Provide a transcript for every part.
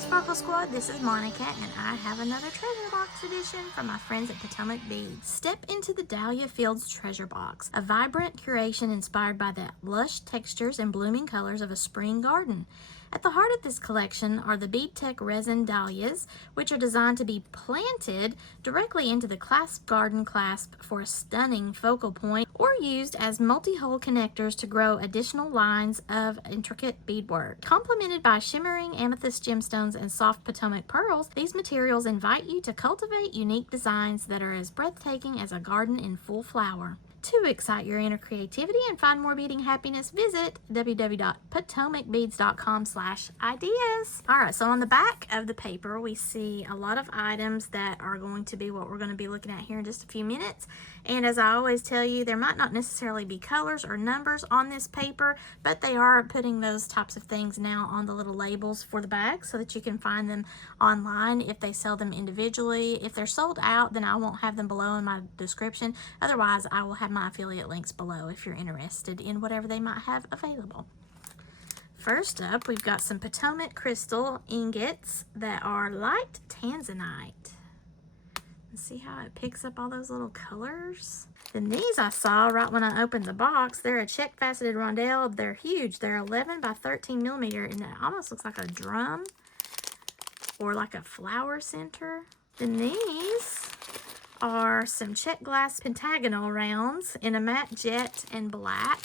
Sparkle Squad, this is Monica, and I have another treasure box edition from my friends at Potomac Beads. Step into the Dahlia Fields treasure box, a vibrant curation inspired by the lush textures and blooming colors of a spring garden. At the heart of this collection are the Bead Tech Resin Dahlias, which are designed to be planted directly into the clasp garden clasp for a stunning focal point, or used as multi-hole connectors to grow additional lines of intricate beadwork. Complemented by shimmering amethyst gemstones and soft Potomac pearls, these materials invite you to cultivate unique designs that are as breathtaking as a garden in full flower. To excite your inner creativity and find more beading happiness, visit www.potomacbeads.com/ideas. All right, so on the back of the paper, we see a lot of items that are going to be what we're going to be looking at here in just a few minutes. And as I always tell you, there might not necessarily be colors or numbers on this paper, but they are putting those types of things now on the little labels for the bag so that you can find them online if they sell them individually. If they're sold out, then I won't have them below in my description. Otherwise, I will have my affiliate links below if you're interested in whatever they might have available. First up, we've got some Potomac crystal ingots that are light tanzanite. See how it picks up all those little colors? Then these I saw right when I opened the box. They're a check faceted rondelle. They're huge. They're 11 by 13 millimeter, and it almost looks like a drum or like a flower center. Then these are some check glass pentagonal rounds in a matte jet and black,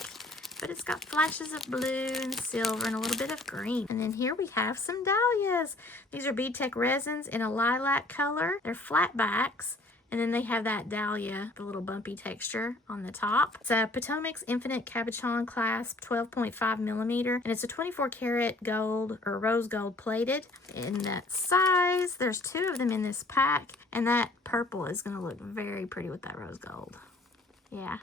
but it's got flashes of blue and silver and a little bit of green. And then here we have some dahlias. These are Bead Tech resins in a lilac color. They're flat backs, and then they have that dahlia, the little bumpy texture on the top. It's a Potomac's Infinite Cabochon clasp, 12.5 millimeter, and it's a 24 karat gold or rose gold plated in that size. There's 2 of them in this pack, and that purple is going to look very pretty with that rose gold. Yeah.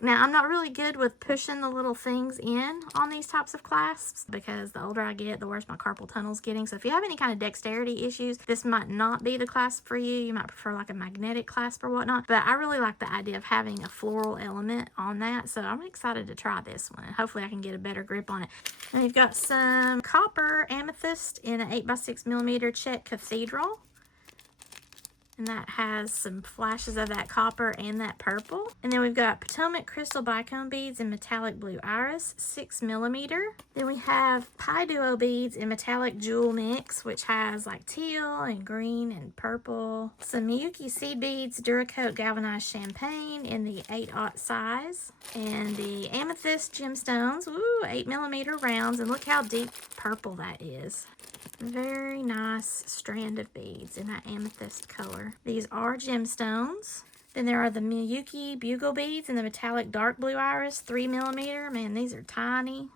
Now I'm not really good with pushing the little things in on these types of clasps because the older I get, the worse my carpal tunnel's getting. So if you have any kind of dexterity issues, this might not be the clasp for you. You might prefer like a magnetic clasp or whatnot. But I really like the idea of having a floral element on that. So I'm excited to try this one. Hopefully I can get a better grip on it. And we've got some copper amethyst in an 8 by 6 millimeter check cathedral. And that has some flashes of that copper and that purple. And then we've got Potomac crystal bicone beads in metallic blue iris, 6 millimeter. Then we have Pi Duo beads in metallic jewel mix, which has like teal and green and purple. Some Miyuki seed beads, Duracoat galvanized champagne in the 8/0 size. And the amethyst gemstones, 8 millimeter rounds. And look how deep purple that is. Very nice strand of beads in that amethyst color. These are gemstones. Then there are the Miyuki bugle beads in the metallic dark blue iris, 3 millimeter. Man, these are tiny,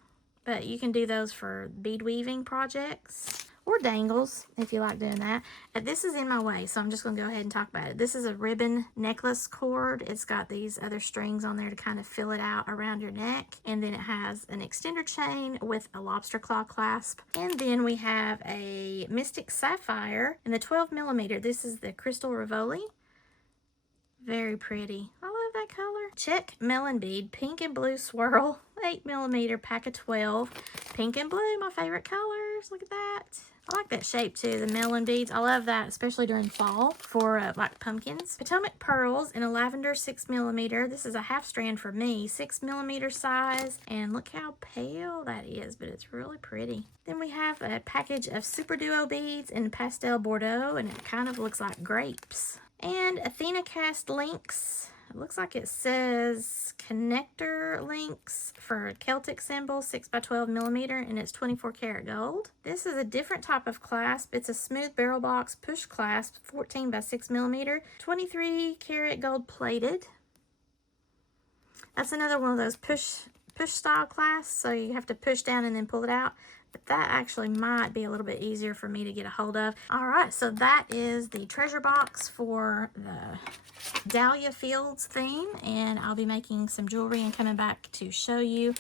but you can do those for bead weaving projects or dangles if you like doing that. This is in my way, so I'm just going to go ahead and talk about it. This is a ribbon necklace cord. It's got these other strings on there to kind of fill it out around your neck. And then it has an extender chain with a lobster claw clasp. And then we have a Mystic Sapphire in the 12 millimeter. This is the Crystal Rivoli. Very pretty. I love that color. Check melon bead, pink and blue swirl, 8 millimeter, pack of 12. Pink and blue, my favorite colors. Look at that. I like that shape too, the melon beads. I love that, especially during fall for like pumpkins. Potomac pearls in a lavender 6 millimeter. This is a half strand for me, 6 millimeter size. And look how pale that is, but it's really pretty. Then we have a package of Super Duo beads in pastel Bordeaux, and it kind of looks like grapes. And Athena cast links. It looks like it says connector links for Celtic symbol, 6 by 12 millimeter, and it's 24 karat gold. This is a different type of clasp. It's a smooth barrel box push clasp, 14 by 6 millimeter, 23 karat gold plated. That's another one of those push style clasps, so you have to push down and then pull it out. But that actually might be a little bit easier for me to get a hold of. All right, so that is the treasure box for the Dahlia Fields theme, and I'll be making some jewelry and coming back to show you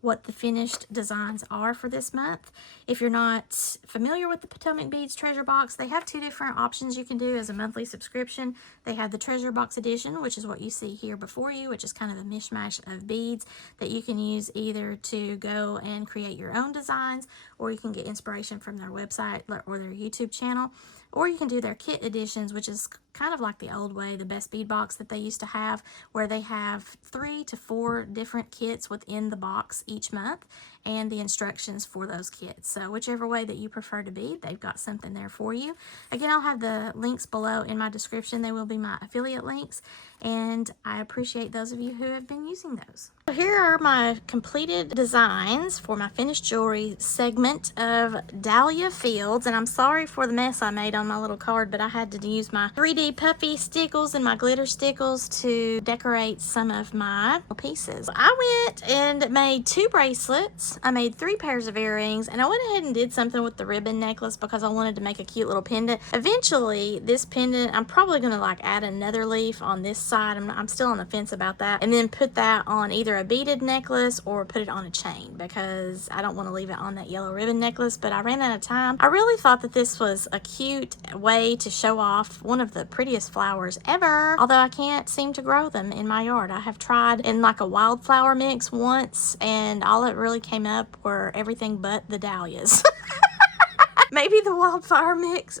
what the finished designs are for this month. If you're not familiar with the Potomac Beads treasure box, they have two different options you can do as a monthly subscription. They have the treasure box edition, which is what you see here before you, which is kind of a mishmash of beads that you can use either to go and create your own designs, or you can get inspiration from their website or their YouTube channel. Or you can do their kit editions, which is kind of like the old way, the best bead box that they used to have, where they have 3 to 4 different kits within the box each month and the instructions for those kits. So whichever way that you prefer to bead, they've got something there for you. Again, I'll have the links below in my description. They will be my affiliate links, and I appreciate those of you who have been using those. So here are my completed designs for my finished jewelry segment of Dahlia Fields, and I'm sorry for the mess I made on my little card, but I had to use my 3D puffy stickles and my glitter stickles to decorate some of my pieces. I went and made 2 bracelets. I made 3 pairs of earrings, and I went ahead and did something with the ribbon necklace because I wanted to make a cute little pendant. Eventually, this pendant, I'm probably going to like add another leaf on this side. I'm still on the fence about that, and then put that on either a beaded necklace or put it on a chain because I don't want to leave it on that yellow ribbon necklace, but I ran out of time. I really thought that this was a cute way to show off one of the prettiest flowers ever, although I can't seem to grow them in my yard. I have tried in like a wildflower mix once, and all it really came up were everything but the dahlias. Maybe the wildflower mix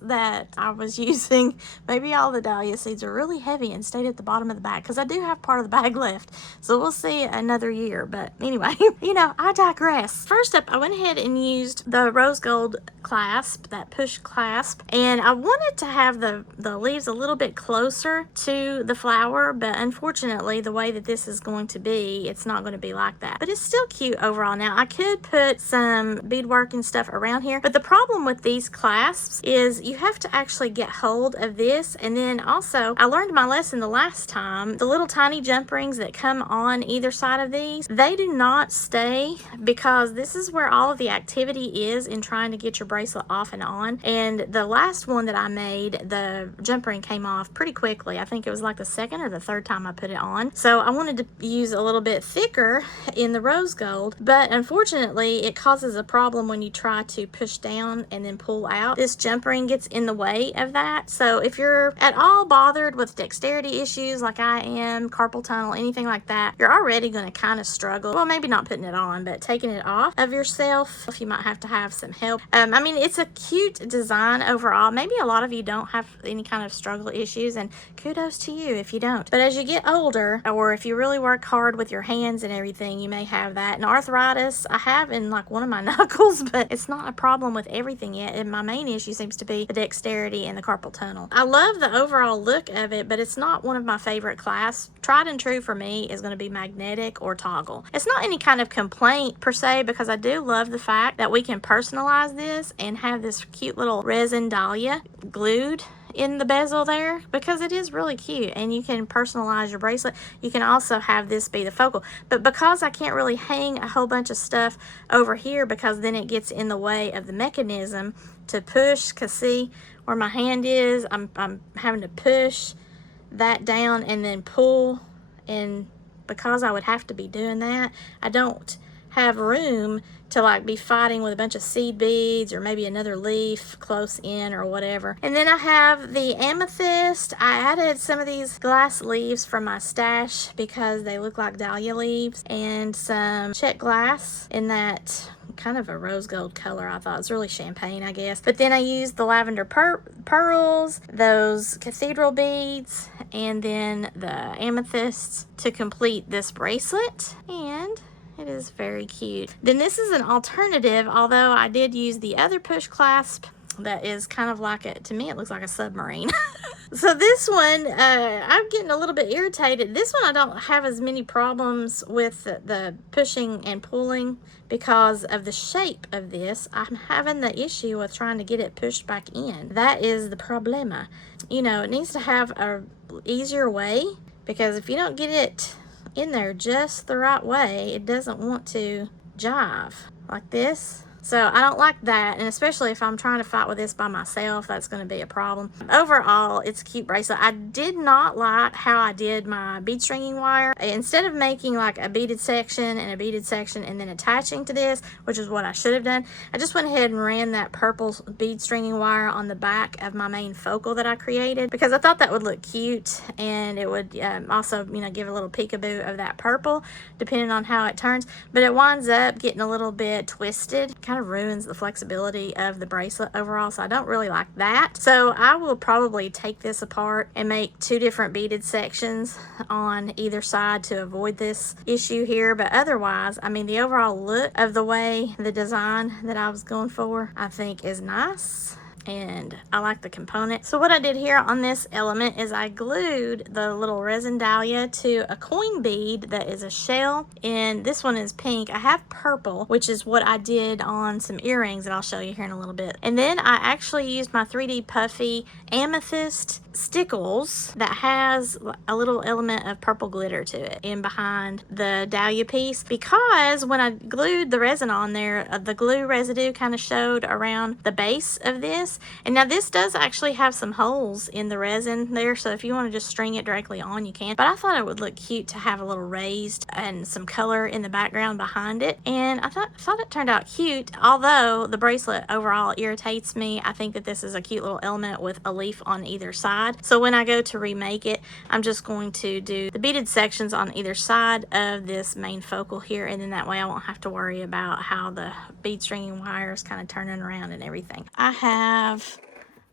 that I was using, maybe all the dahlia seeds are really heavy and stayed at the bottom of the bag, because I do have part of the bag left, so we'll see another year. But anyway, you know, I digress. First up, I went ahead and used the rose gold clasp, that push clasp, and I wanted to have the leaves a little bit closer to the flower, but unfortunately the way that this is going to be, it's not going to be like that. But it's still cute overall. Now I could put some beadwork and stuff around here, but the problem with these clasps is you have to actually get hold of this. And then also, I learned my lesson the last time, the little tiny jump rings that come on either side of these, they do not stay, because this is where all of the activity is in trying to get your bracelet off and on. And the last one that I made, the jump ring came off pretty quickly. I think it was like the second or the third time I put it on. So I wanted to use a little bit thicker in the rose gold, but unfortunately it causes a problem when you try to push down and then pull out. This jump ring gets in the way of that. So if you're at all bothered with dexterity issues like I am, carpal tunnel, anything like that, you're already going to kind of struggle. Well, maybe not putting it on, but taking it off of yourself, you might have to have some help. I mean, it's a cute design overall. Maybe a lot of you don't have any kind of struggle issues, and kudos to you if you don't. But as you get older, or if you really work hard with your hands and everything, you may have that. And arthritis, I have in like one of my knuckles, but it's not a problem with everything yet. And my main issue seems to be the dexterity and the carpal tunnel. I love the overall look of it, but it's not one of my favorite clasps. Tried and true for me is going to be magnetic or toggle. It's not any kind of complaint per se, because I do love the fact that we can personalize this and have this cute little resin dahlia glued in the bezel there, because it is really cute, and you can personalize your bracelet. You can also have this be the focal, but because I can't really hang a whole bunch of stuff over here, because then it gets in the way of the mechanism to push, because see where my hand is, I'm having to push that down and then pull, and because I would have to be doing that, I don't have room to like be fighting with a bunch of seed beads or maybe another leaf close in or whatever. And then I have the amethyst. I added some of these glass leaves from my stash because they look like dahlia leaves, and some check glass in that kind of a rose gold color. I thought it was really champagne, I guess. But then I used the lavender pearls, those cathedral beads, and then the amethysts to complete this bracelet. And it is very cute. Then this is an alternative, although I did use the other push clasp that is kind of like a, to me it looks like a submarine. So this one, I'm getting a little bit irritated. This one I don't have as many problems with the pushing and pulling because of the shape of this. I'm having the issue with trying to get it pushed back in. That is the problema. You know, it needs to have a easier way, because if you don't get it in there just the right way, it doesn't want to jive like this. So I don't like that, and especially if I'm trying to fight with this by myself, that's going to be a problem. Overall, it's a cute bracelet. I did not like how I did my bead stringing wire. Instead of making like a beaded section and a beaded section and then attaching to this, which is what I should have done, I just went ahead and ran that purple bead stringing wire on the back of my main focal that I created, because I thought that would look cute, and it would also, you know, give a little peekaboo of that purple depending on how it turns. But it winds up getting a little bit twisted, kind of ruins the flexibility of the bracelet overall, so I don't really like that. So I will probably take this apart and make 2 different beaded sections on either side to avoid this issue here. But otherwise, I mean, the overall look of the way the design that I was going for, I think is nice, and I like the component. So what I did here on this element is I glued the little resin dahlia to a coin bead that is a shell, and this one is pink. I have purple, which is what I did on some earrings that I'll show you here in a little bit. And then I actually used my 3D puffy Amethyst Stickles that has a little element of purple glitter to it in behind the dahlia piece, because when I glued the resin on there, the glue residue kind of showed around the base of this. And now this does actually have some holes in the resin there, so if you want to just string it directly on, you can. But I thought it would look cute to have a little raised and some color in the background behind it, and I thought it turned out cute. Although the bracelet overall irritates me, I think that this is a cute little element with a leaf on either side. So when I go to remake it, I'm just going to do the beaded sections on either side of this main focal here, and then that way I won't have to worry about how the bead stringing wire is kind of turning around and everything. I have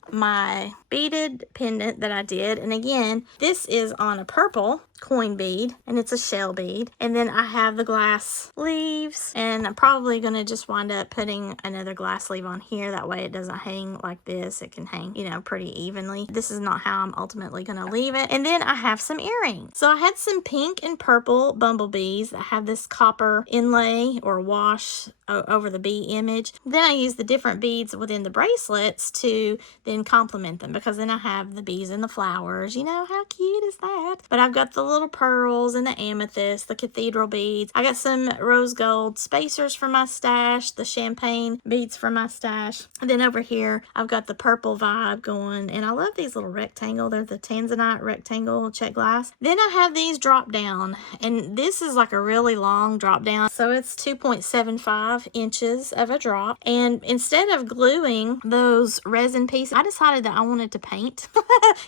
my beaded pendant that I did, and again, this is on a purple coin bead, and it's a shell bead. And then I have the glass leaves, and I'm probably gonna just wind up putting another glass sleeve on here, that way it doesn't hang like this. It can hang, you know, pretty evenly. This is not how I'm ultimately gonna leave it. And then I have some earrings. So I had some pink and purple bumblebees that have this copper inlay or wash over the bee image. Then I use the different beads within the bracelets to then complement them, because then I have the bees and the flowers. You know, how cute is that? But I've got the little pearls and the amethyst, the cathedral beads. I got some rose gold spacers for my stash, the champagne beads for my stash. And then over here, I've got the purple vibe going, and I love these little rectangle. They're the Tanzanite rectangle check glass. Then I have these drop down, and this is like a really long drop down. So it's 2.75 inches of a drop. And instead of gluing those resin pieces, I decided that I wanted to paint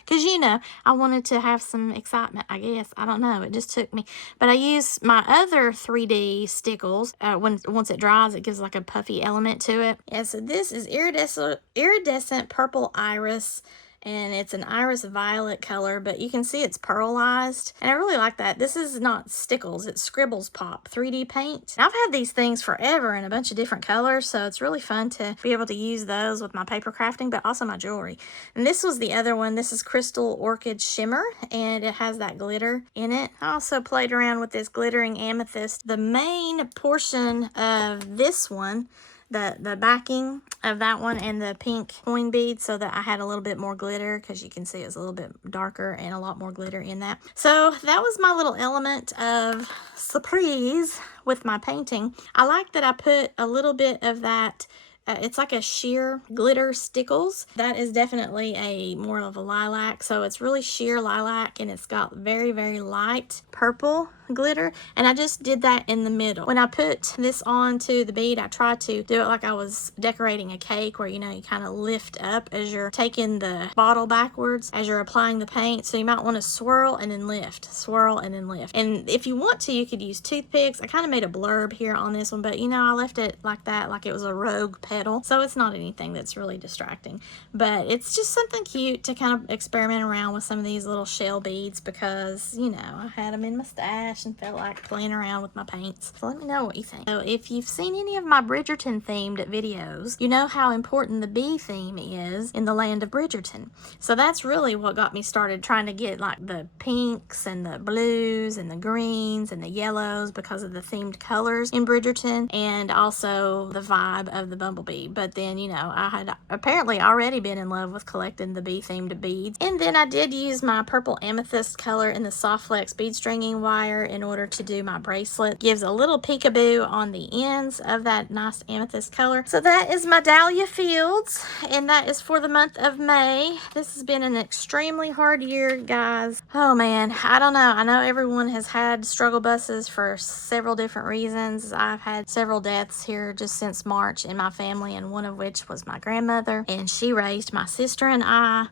because, you know, I wanted to have some excitement, I guess. I don't know, it just took me. But I used my other 3D Stickles. Once it dries, it gives like a puffy element to it. Yeah, so this is iridescent purple iris, and it's an iris violet color, but you can see it's pearlized, and I really like that. This is not Stickles, it's Scribbles Pop 3D paint. I've had these things forever in a bunch of different colors, so it's really fun to be able to use those with my paper crafting, but also my jewelry. And this was the other one. This is Crystal Orchid Shimmer, and it has that glitter in it. I also played around with this glittering amethyst. The main portion of this one, the backing of that one, and the pink coin bead, so that I had a little bit more glitter, because you can see it's a little bit darker and a lot more glitter in that. So that was my little element of surprise with my painting. I like that I put a little bit of that it's like a sheer glitter Stickles. That is definitely a more of a lilac, so it's really sheer lilac, and it's got very, very light purple glitter, and I just did that in the middle. When I put this onto the bead, I tried to do it like I was decorating a cake, where, you know, you kind of lift up as you're taking the bottle backwards as you're applying the paint. So you might want to swirl and then lift, swirl and then lift. And if you want to, you could use toothpicks. I kind of made a blurb here on this one, but, you know, I left it like that, like it was a rogue petal, so it's not anything that's really distracting. But it's just something cute to kind of experiment around with some of these little shell beads, because, you know, I had them in my stash and felt like playing around with my paints. So let me know what you think. So if you've seen any of my Bridgerton themed videos, you know how important the bee theme is in the land of Bridgerton. So that's really what got me started trying to get like the pinks and the blues and the greens and the yellows, because of the themed colors in Bridgerton, and also the vibe of the bumblebee. But then, you know, I had apparently already been in love with collecting the bee themed beads. And then I did use my purple amethyst color in the soft flex bead stringing wire in order to do my bracelet. Gives a little peekaboo on the ends of that nice amethyst color. So that is my Dahlia fields, and that is for the month of May. This has been an extremely hard year, guys. Oh man, I don't know. I know everyone has had struggle buses for several different reasons. I've had several deaths here just since March in my family, and one of which was my grandmother, and she raised my sister and I.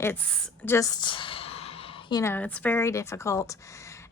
It's just, you know, it's very difficult.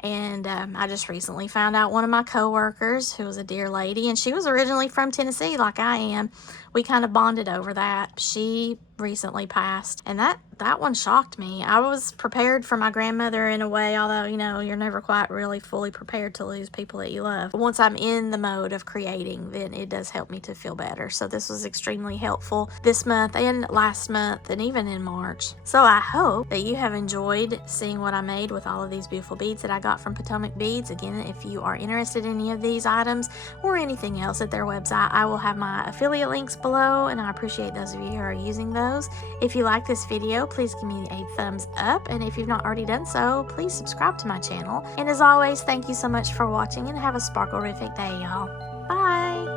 And I just recently found out one of my coworkers, who was a dear lady, and she was originally from Tennessee like I am. We kind of bonded over that. She recently passed, and that one shocked me. I was prepared for my grandmother in a way, although, you know, you're never quite really fully prepared to lose people that you love. But once I'm in the mode of creating, then it does help me to feel better. So this was extremely helpful this month and last month and even in March. So I hope that you have enjoyed seeing what I made with all of these beautiful beads that I got from Potomac Beads. Again, if you are interested in any of these items or anything else at their website, I will have my affiliate links below, and I appreciate those of you who are using those. If you like this video, please give me a thumbs up, and if you've not already done so, please subscribe to my channel. And as always, thank you so much for watching, and have a sparkle-rific day, y'all. Bye!